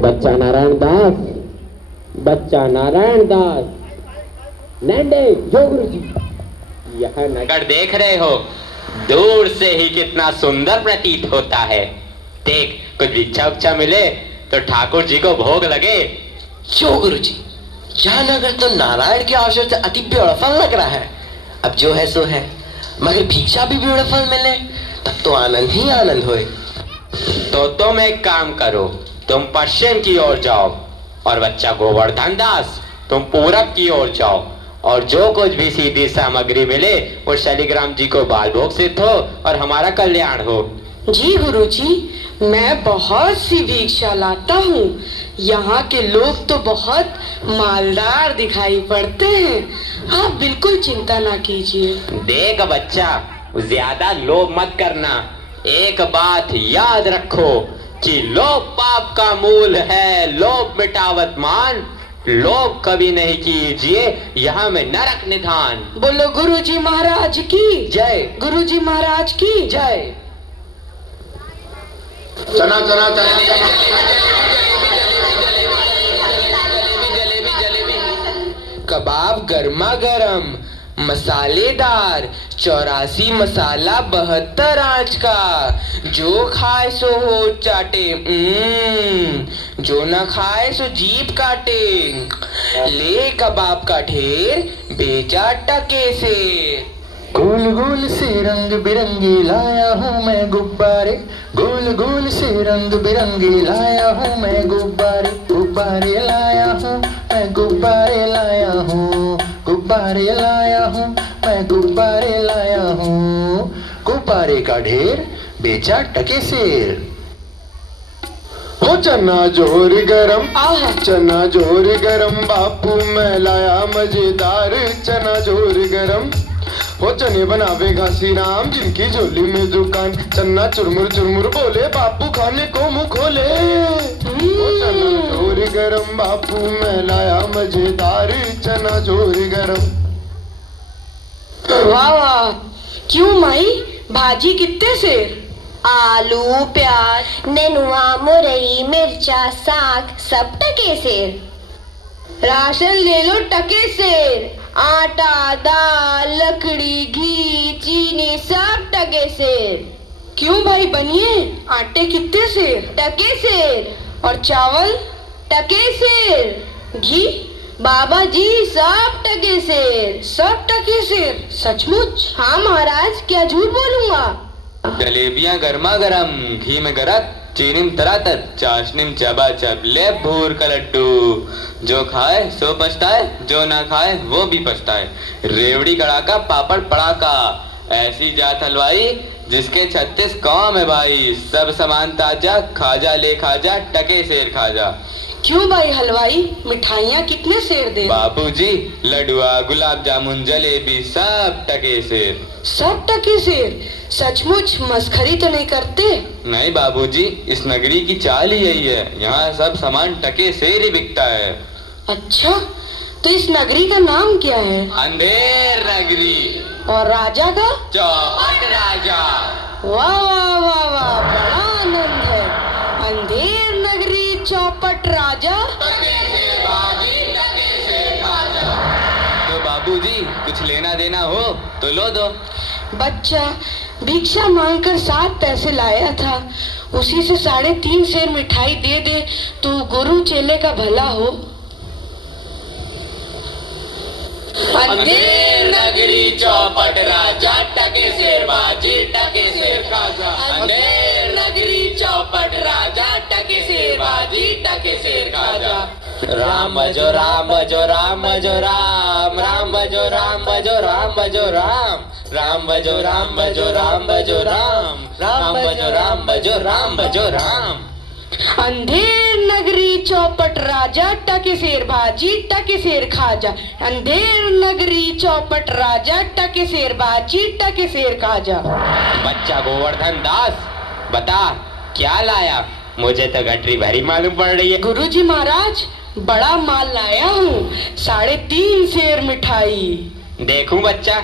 बच्चा नारायण दास, बच्चा नारायण दास, नैंडे जो गुरु जी। यह नगर देख रहे हो, दूर से ही कितना सुंदर प्रतीत होता है। देख, कुछ भिक्षा उच्छा मिले तो ठाकुर जी को भोग लगे। जो गुरु जी, यह नगर तो नारायण के अवसर से अति ब्यूटीफुल लग रहा है। अब जो है सो है, मगर भिक्षा भी ब्यूटीफुल मिले तब तो आनंद ही आनंद होए। तो तुम एक काम करो, तुम पश्चिम की ओर जाओ और बच्चा गोवर्धन दास तुम पूरब की ओर जाओ, और जो कुछ भी सीधी सामग्री मिले वो शालिग्राम जी को बाल भोग सिद्ध हो और हमारा कल्याण हो। जी गुरुजी, मैं बहुत सी भिक्षा लाता हूँ। यहाँ के लोग तो बहुत मालदार दिखाई पड़ते हैं। आप बिल्कुल चिंता ना कीजिए। देख बच्चा, ज्यादा लोभ मत करना। एक बात याद रखो कि लोभ पाप का मूल है, लोभ मिटावत मान। लोभ कभी नहीं कीजिए, यहाँ में नरक निधान। बोलो गुरुजी महाराज की जय। गुरुजी महाराज की जय। चना चना चना चना कबाब गर्मा गर्म मसालेदार 84 मसाला 72 आंच का। जो खाए सो हो चाटे, जो ना खाए सो जीभ काटे। ले कबाब का ढेर बेचा टके से। गोल गोल से रंग बिरंगे लाया हूँ मैं गुब्बारे, गोल गोल से रंग बिरंगे लाया हूँ मैं गुब्बारे। गुब्बारे लाया हूँ मैं, गुब्बारे लाया हूँ, गुब्बारे लाया हूँ मैं, गुब्बारे लाया हूँ। गुब्बारे का ढेर बेचा टके सेर। हो चना जोर गरम, चना जोर गरम बापू मैं लाया मजेदार चना जोर गरम। हो चने बनावे घासी राम जिनकी झोली में दुकान। चन्ना चुरमुर चुरमुर बोले बापू खाने को मुंह खोले। हो चना जोर गरम बापू मैं लाया मजेदार चना जोर गरम। वाह वाह, क्यों माई, भाजी कितने सेर? आलू प्याज नेनुआ मुरई मिर्चा साग सब टके सेर। राशन ले लो टके सेर। आटा दाल लकड़ी घी चीनी सब टके सेर। क्यों भाई बनिए, आटे कितने सेर? टके सेर। और चावल? टके सेर। घी? बाबा जी सब टके सेर। सब टके सेर? सचमुच? हाँ महाराज, क्या झूठ बोलूंगा। जलेबियां गर्मा गर्म, घी में गरक, चीनी में तरातर, चाशनी में चबाचब, ले भूर का लड्डू। जो खाए सो पछताए, जो ना खाए वो भी पछताए। रेवड़ी कड़ाका पापड़ पड़ाका, ऐसी जात हलवाई जिसके 36 काम है भाई। सब सामान ताजा, खाजा ले खाजा, टके सेर खाजा। क्यों भाई हलवाई, मिठाइयाँ कितने सेर दे? बापूजी लडुआ गुलाब जामुन जलेबी सब टके सेर। सब टके सेर? सचमुच मस्खरी तो नहीं करते? नहीं बाबूजी, इस नगरी की चाल ही यही है, यहाँ सब सामान टके सेर ही बिकता है। अच्छा, तो इस नगरी का नाम क्या है? अंधेर नगरी। और राजा का? चौपट राजा। वाह वाह वाह वाह, बड़ा आनंद है। अंधेर नगरी चौपट राजा। तो बाबूजी कुछ लेना देना हो तो लो दो। बच्चा भिक्षा मांगकर 7 पैसे लाया था, उसी से 3.5 सेर मिठाई दे दे तो गुरु चेले का भला हो। अंधेर नगरी चौपट राजा, टके सेर बाजी टके सेर खाजा। अंधेर नगरी चौपट राजा, टके सेर बाजी टके सेर खाजा। राम भजो राम भजो राम भजो राम, राम भजो राम भजो राम भजो राम, राम भजो राम भजो राम भजो राम, राम भजो राम भजो राम भजो राम। अंधेर नगरी चौपट राजा, टके सेर भाजी टके सेर खाजा। अंधेर नगरी चौपट राजा, टके सेर भाजी टके सेर खाजा। बच्चा गोवर्धन दास, बता क्या लाया? मुझे तो गठरी भरी मालूम पड़ रही है। गुरुजी महाराज, बड़ा माल लाया हूँ, 3.5 सेर मिठाई। देखूं बच्चा?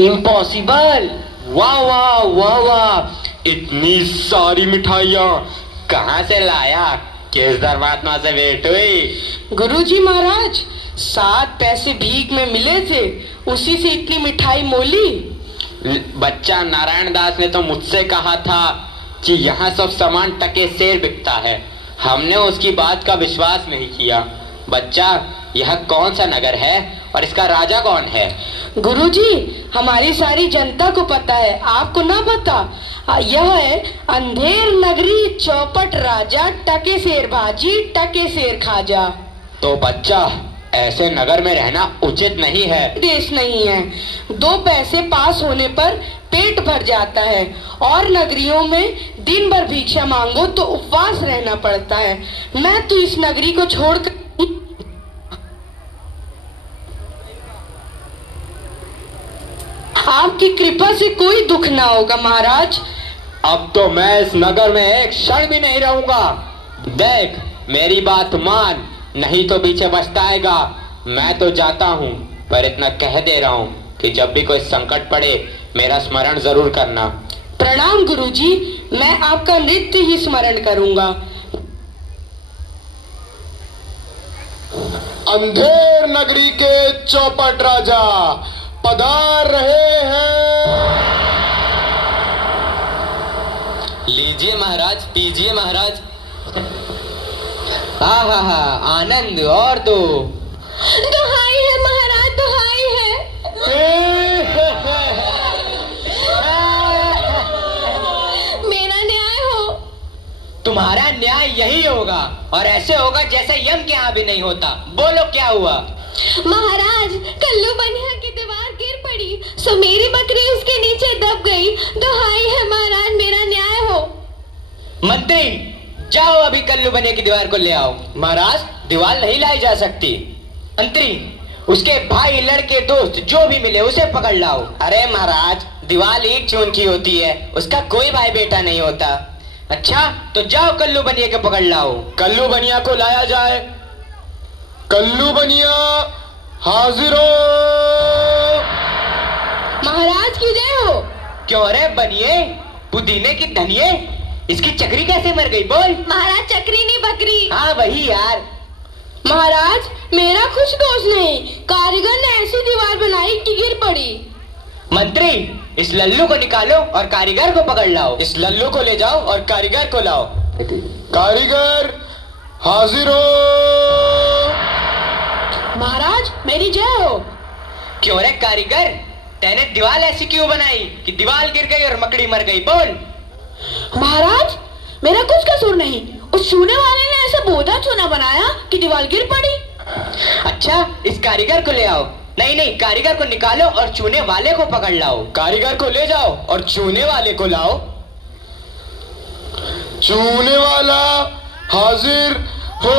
इम्पॉसिबल। वाह वाह वाह वाह, इतनी सारी मिठाइयाँ कहाँ से लाया? किस धर्मात्मा से भेंट हुई? गुरुजी महाराज, 7 पैसे भीख में मिले थे, उसी से इतनी मिठाई मोली। बच्चा, नारायण दास ने तो मुझसे कहा था कि यहाँ सब सामान टके सेर बिकता है। हमने उसकी बात का विश्वास नहीं किया। बच्चा, यह कौन सा नगर है और इसका राजा कौन है? गुरुजी, हमारी सारी जनता को पता है, आपको ना पता? यह है अंधेर नगरी, चौपट राजा, टके शेर भाजी, टके शेर खाजा। तो बच्चा, ऐसे नगर में रहना उचित नहीं है। देश नहीं है। 2 पैसे पास होने पर पेट भर जाता है, और नगरियों में दिन भर भिक्षा मांगो तो उपवास रहना पड़ता है। मैं तो इस नगरी को छोड़कर आपकी कृपा से कोई दुख ना होगा महाराज। अब तो मैं इस नगर में एक क्षण भी नहीं रहूंगा। देख, मेरी बात मान, नहीं तो पीछे पछताएगा। मैं तो जाता हूँ, पर इतना कह दे रहा हूँ कि जब भी कोई संकट पड़े मेरा स्मरण जरूर करना। प्रणाम गुरुजी, मैं आपका नित्य ही स्मरण करूंगा। अंधेर नगरी के चौपट राजा पधार रहे हैं। लीजिए महाराज, पीजिए महाराज। हा हा हा, आनंद और दो। दुहाई है महाराज, दुहाई है। मेरा न्याय हो। तुम्हारा न्याय यही होगा, और ऐसे होगा जैसे यम के यहाँ भी नहीं होता। बोलो क्या हुआ? महाराज, कल्लू बनिया की दीवार गिर पड़ी, सो मेरी बकरी उसके नीचे दब गई। दुहाई है महाराज, मेरा न्याय हो। मंत्री, जाओ अभी कल्लू बनिया की दीवार को ले आओ। महाराज, दीवार नहीं लाई जा सकती। मंत्री, उसके भाई, लड़के, दोस्त जो भी मिले उसे पकड़ लाओ। अरे महाराज, दीवार ईंट चून की होती है, उसका कोई भाई बेटा नहीं होता। अच्छा, तो जाओ कल्लू बनिया को पकड़ लाओ। कल्लू बनिया को लाया जाए। कल्लू बनिया हाजिर हो। महाराज की जय हो। क्यों रे बनिए, पुदीने की धनिये, इसकी चक्री कैसे मर गई? बोल। महाराज, चक्री नहीं बकरी। हाँ वही यार। महाराज, मेरा कुछ दोष नहीं, कारीगर ने ऐसी दीवार बनाई कि गिर पड़ी। मंत्री, इस लल्लू को निकालो और कारीगर को पकड़ लाओ। इस लल्लू को ले जाओ और कारीगर को लाओ। कारीगर हाजिर हो। महाराज, मेरी जय हो। क्यों रे कारीगर, तैने दीवार ऐसी क्यों बनाई कि दीवार गिर गई और मकड़ी मर गई? बोल। महाराज, मेरा कुछ कसूर नहीं, उस चूने वाले ने ऐसा बोधा चूना बनाया कि दीवार गिर पड़ी। अच्छा, इस कारीगर को ले आओ। नहीं नहीं, कारीगर को निकालो और चूने वाले को पकड़ लाओ। कारीगर को ले जाओ और चूने वाले को लाओ। चूने वाला हाजिर हो।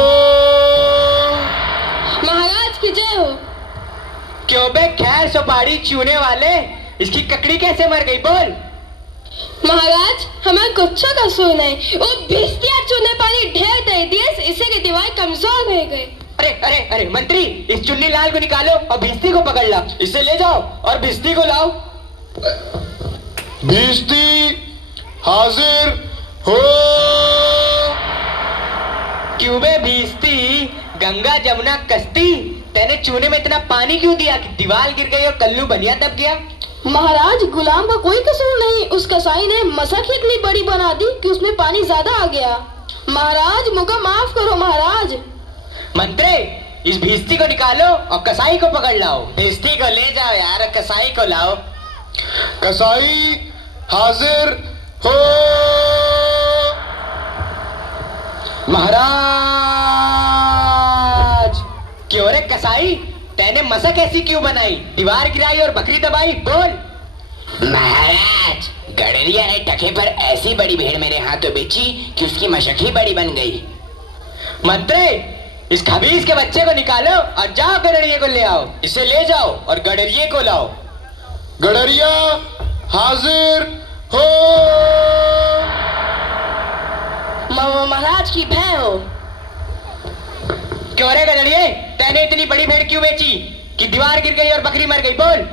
महाराज की जय हो। क्यों बे खैर सुपारी चूने वाले, इसकी ककड़ी कैसे मर गई? बोल। महाराज, हमें कुछ कसूर नहीं, वो भिस्तिया चूने पानी ढेर दे दिए, इससे की दीवार कमजोर हो गई। अरे अरे अरे मंत्री, इस चुन्नी लाल को निकालो और भिस्ती को पकड़ ला। इसे ले जाओ और भिस्ती को लाओ। भिस्ती हाजिर हो। क्यों बे भिस्ती, गंगा जमुना कश्ती, तैने चूने में इतना पानी क्यों दिया कि दीवार गिर गई और कल्लू बनिया दब गया? महाराज, गुलाम का कोई कसूर नहीं, उस कसाई ने मसक ही इतनी बड़ी बना दी कि उसमें पानी ज्यादा आ गया। महाराज, मुझे माफ करो महाराज। मंत्री, इस भिस्ती को निकालो और कसाई को पकड़ लाओ। भिस्ती को ले जाओ यार, कसाई को लाओ। कसाई हाजिर हो। महाराज, क्यों रे कसाई, तैने मसक ऐसी क्यों बनाई, दीवार गिराई और बकरी दबाई? बोल। महाराज, गडरिया ने टके पर ऐसी बड़ी भेड़ मेरे हाथों बेची कि उसकी मशक ही बड़ी बन गई। मंत्री, इस खबीज के बच्चे को निकालो और जाओ गडरिये को ले आओ। इसे ले जाओ और गडरिये को लाओ। गडरिया हाजिर हो। महाराज की भय हो। क्यों रे गडरिये, तैने इतनी बड़ी भेड़ क्यों बेची कि दीवार गिर गई और बकरी मर गई? बोल।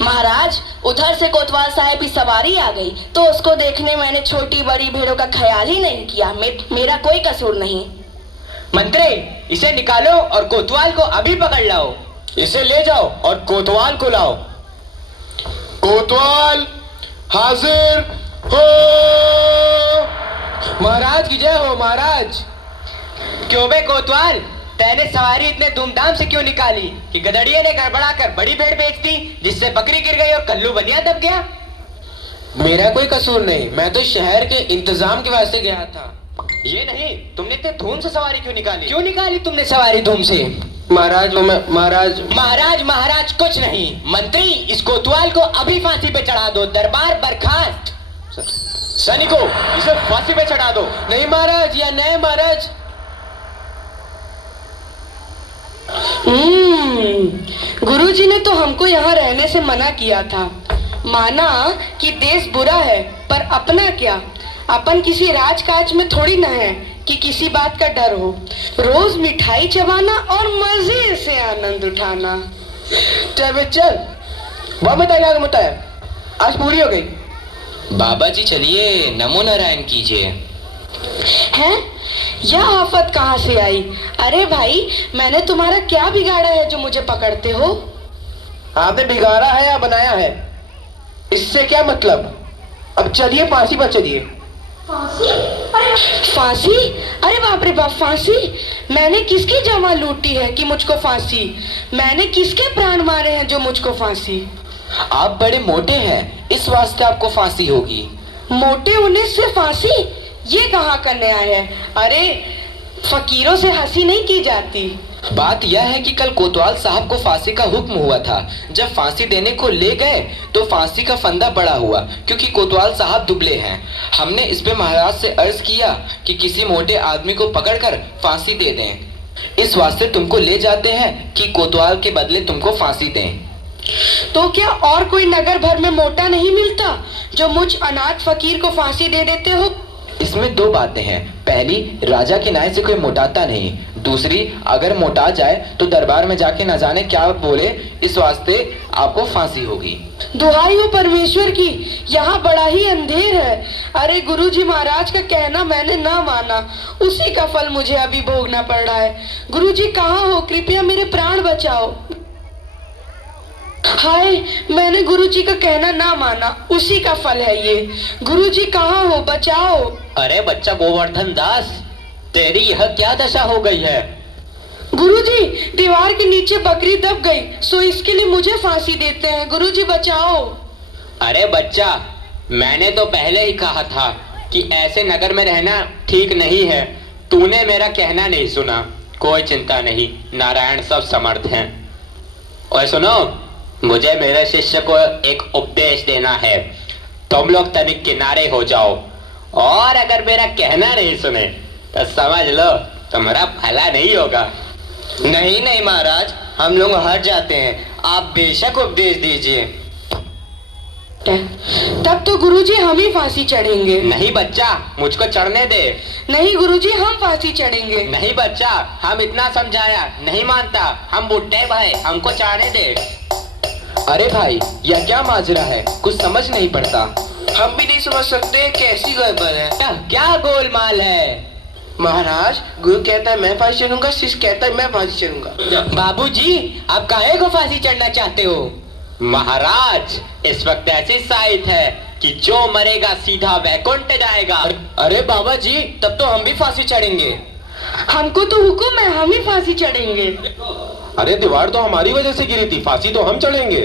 महाराज, उधर से कोतवाल साहब की सवारी आ गई तो उसको देखने मैंने छोटी बड़ी भेड़ों का ख्याल ही नहीं किया। मेरा कोई कसूर नहीं। मंत्री, इसे निकालो और कोतवाल को अभी पकड़ लाओ। इसे ले जाओ और कोतवाल को लाओ। कोतवाल हाजिर हो। महाराज की जय हो महाराज। क्यों बे कोतवाल, तैने सवारी इतने धूमधाम से क्यों निकाली कि गधड़िए ने गड़बड़ा कर बड़ी भेड़ बेच दी, जिससे बकरी गिर गई और कल्लू बनिया दब गया? मेरा कोई कसूर नहीं, मैं तो शहर के इंतजाम के वास्ते गया था। ये नहीं, तुमने इतने धूम से सवारी क्यों निकाली? क्यों निकाली तुमने सवारी धूम से? महाराज महाराज महाराज कुछ नहीं। मंत्री, इस कोतवाल को अभी फांसी पे चढ़ा दो। दरबार बर्खास्त। सैनिकों, इसे फांसी पे चढ़ा दो। नहीं महाराज, या नहीं महाराज। गुरुजी ने तो हमको यहाँ रहने से मना किया था। माना कि देश बुरा है, पर अपना क्या, अपन किसी राजकाज में थोड़ी ना है कि किसी बात का डर हो। रोज मिठाई चबाना और मजे से आनंद उठाना। चल वह मत आया, आज पूरी हो गई। बाबा जी चलिए नमो नारायण कीजिए। हैं? यह आफत कहाँ से आई? अरे भाई, मैंने तुम्हारा क्या बिगाड़ा है जो मुझे पकड़ते हो? आपने बिगाड़ा है या बनाया है, इससे क्या मतलब। अब चलिए फांसी पर चलिए। फांसी? अरे बाप रे बाप, फांसी? मैंने किसकी जमा लूटी है कि मुझको फांसी? मैंने किसके प्राण मारे हैं जो मुझको फांसी? आप बड़े मोटे हैं, इस वास्ते आपको फांसी होगी। मोटे होने से फांसी? ये कहाँ का न्याय है? अरे फकीरों से हंसी नहीं की जाती। बात यह है कि कल कोतवाल साहब को फांसी का हुक्म हुआ था। जब फांसी देने को ले गए तो फांसी का फंदा बड़ा हुआ, क्योंकि कोतवाल साहब दुबले हैं। हमने इस पे महाराज से अर्ज किया कि किसी मोटे आदमी को पकड़कर फांसी दे दें। इस वास्ते तुमको ले जाते हैं कि कोतवाल के बदले तुमको फांसी दें। तो क्या और कोई नगर भर में मोटा नहीं मिलता जो मुझ अनाथ फकीर को फांसी दे देते हो? इसमें दो बातें हैं। पहली, राजा के न्याय से कोई मोटाता नहीं। दूसरी, अगर मोटा जाए तो दरबार में जाके न जाने क्या बोले, इस वास्ते आपको फांसी होगी। दुहाई हो परमेश्वर की, यहाँ बड़ा ही अंधेर है। अरे गुरुजी महाराज का कहना मैंने ना माना, उसी का फल मुझे अभी भोगना पड़ रहा है। गुरुजी कहाँ हो? कृपया मेरे प्राण बचाओ। हाय, मैंने गुरुजी का कहना ना माना, उसी का फल है ये। गुरुजी कहाँ हो? बचाओ। अरे बच्चा गोवर्धन दास, तेरी यह क्या दशा हो गई है? गुरुजी, दीवार के नीचे बकरी दब गई, सो इसके लिए मुझे फांसी देते हैं। गुरुजी बचाओ। अरे बच्चा, मैंने तो पहले ही कहा था कि ऐसे नगर में रहना ठीक नहीं है। तूने मेरा कहना नहीं सुना। कोई चिंता नहीं, नारायण सब समर्थ हैं। और सुनो, मुझे मेरे शिष्य को एक उपदेश देना है। तुम लोग तनिक किनारे हो जाओ, और अगर मेरा कहना नहीं सुने तो समझ लो तुम्हारा भला नहीं होगा। नहीं महाराज, हम लोग हट जाते हैं, आप बेशक उपदेश दीजिए। तब तो गुरुजी हम ही फांसी चढ़ेंगे। नहीं बच्चा, मुझको चढ़ने दे। नहीं गुरुजी, हम फांसी चढ़ेंगे। नहीं बच्चा, हम इतना समझाया नहीं मानता। हम बुढ़े भाई, हमको चढ़ने दे। अरे भाई, यह क्या माजरा है, कुछ समझ नहीं पड़ता। हम भी नहीं समझ सकते कैसी गड़बड़ है। क्या गोलमाल है? महाराज, गुरु कहता है मैं फांसी चढ़ूंगा, शिष्य कहता है मैं फांसी चढ़ूंगा। बाबूजी, आप काहे को फांसी चढ़ना चाहते हो? महाराज, इस वक्त ऐसी साइट है कि जो मरेगा सीधा वैकुंठ जाएगा। अरे बाबा जी, तब तो हम भी फांसी चढ़ेंगे। हमको तो हुक्म है, हम ही फांसी चढ़ेंगे। अरे दीवार तो हमारी वजह से गिरी थी, फांसी तो हम चढ़ेंगे।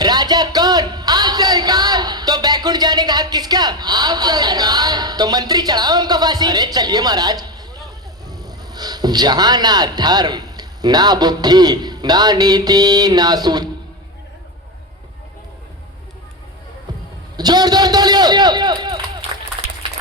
राजा कौन? आप सरकार। तो बैकुंठ जाने का हक किसका? आप सरकार। तो मंत्री चढ़ाओ हमको फांसी। अरे चलिए महाराज। जहां ना धर्म, ना बुद्धि, ना नीति, ना सूझ। जोरदार तालियां।